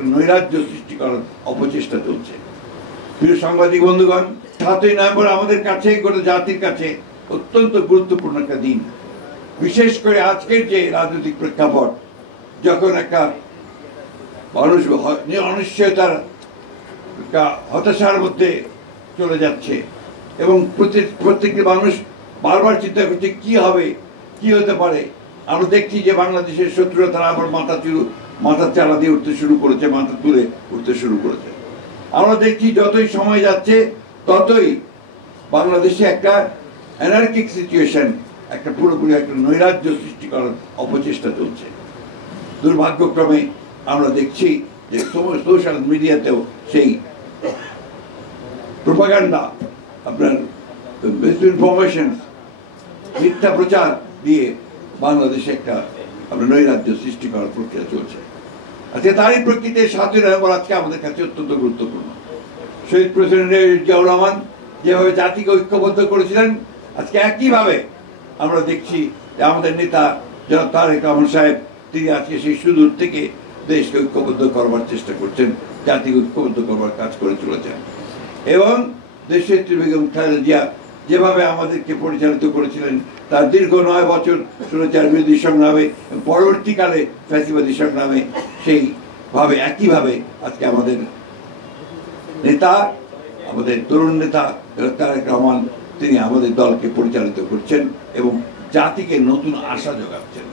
নৈরাজ্য সৃষ্টি করার অপচেষ্টা চলছে। প্রিয় সাংবাদিক বন্ধুগণ, ৭ই নভেম্বর আমাদের কাছে, গোটা জাতির কাছে অত্যন্ত গুরুত্বপূর্ণ একটা দিন। বিশেষ করে আজকের যে রাজনৈতিক প্রেক্ষাপট, যখন একটা মানুষ অনিশ্চয়তার হতাশার মধ্যে চলে যাচ্ছে এবং প্রত্যেকটি মানুষ বারবার চিন্তা করছে কি হবে, কি হতে পারে। আমরা দেখছি যে বাংলাদেশের শত্রুরা তারা আবার মাথা চালা দিয়ে উঠতে শুরু করেছে, মাথা তুলে উঠতে শুরু করেছে। আমরা দেখছি যতই সময় যাচ্ছে ততই বাংলাদেশে একটা অ্যানার্কিক সিচুয়েশন, একটা পুরোপুরি একটা নৈরাজ্য সৃষ্টি করার অপচেষ্টা চলছে। দুর্ভাগ্যক্রমে আমরা দেখছি যে সোশ্যাল মিডিয়াতেও সেই প্রোপাগান্ডা, আপনার মিসইনফরমেশন, মিথ্যা প্রচার দিয়ে বাংলাদেশে একটা আপনার নৈরাজ্য সৃষ্টি করার প্রক্রিয়া চলছে। আজকে তারই প্রেক্ষিতে ৭ই নভেম্বর আজকে আমাদের কাছে অত্যন্ত গুরুত্বপূর্ণ। শহীদ প্রেসিডেন্ট জিয়াউর রহমান যেভাবে জাতিকে ঐক্যবদ্ধ করেছিলেন, আজকে একইভাবে আমরা দেখছি যে আমাদের নেতা জনাব তারেক রহমান সাহেব, তিনি আজকে সেই সুদূর থেকে দেশকে ঐক্যবদ্ধ করবার চেষ্টা করছেন, জাতিকে ঐক্যবদ্ধ করবার কাজ করে চলেছেন। এবং দেশের বেগম খালেদা জিয়া যেভাবে আমাদেরকে পরিচালিত করেছিলেন, তার দীর্ঘ ৯ বছর স্বৈরাচার বিরোধী সংগ্রামে, পরবর্তীকালে ফ্যাসিবাদী সংগ্রামে, সেইভাবে একইভাবে আজকে আমাদের নেতা, আমাদের তরুণ নেতা তারেক রহমান, তিনি আমাদের দলকে পরিচালিত করছেন এবং জাতিকে নতুন আশা যোগাচ্ছেন।